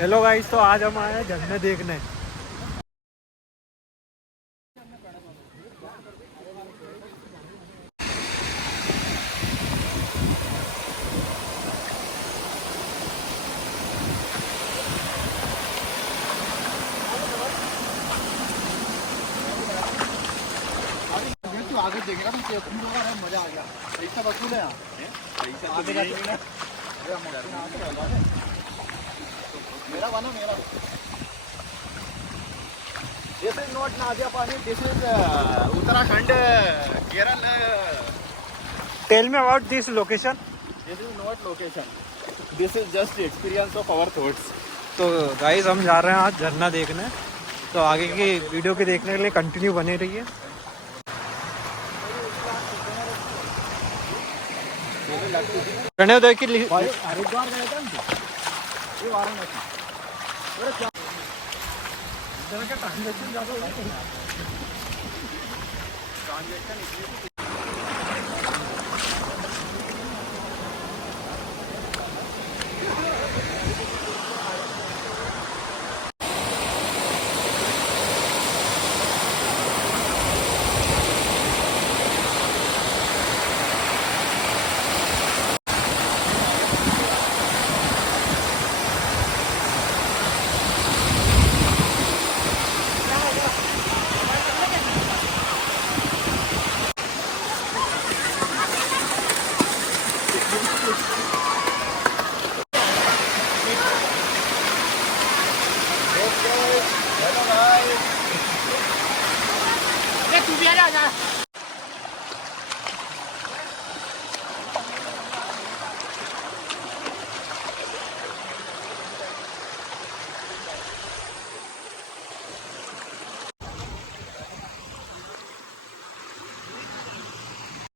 Hello guys, तो आज हम आए हैं झरने देखने। तू आगे देखेगा तो तुम लोग मजा आ गया। पैसा वसूल है यहाँ, पैसा तो मेरा बना मेरा। दिस इज नॉट नादिया पानी, this is Uttarakhand, Kerala. Tell me about this location. This is not location, this is just experience of our thoughts. तो गाइस हम जा रहे हैं आज झरना देखने, तो आगे की वीडियो के देखने के लिए कंटिन्यू बने रहिए। गणेश की हरिद्वार गए थे हम, ये वाराणसी। ट्रांजेक्शन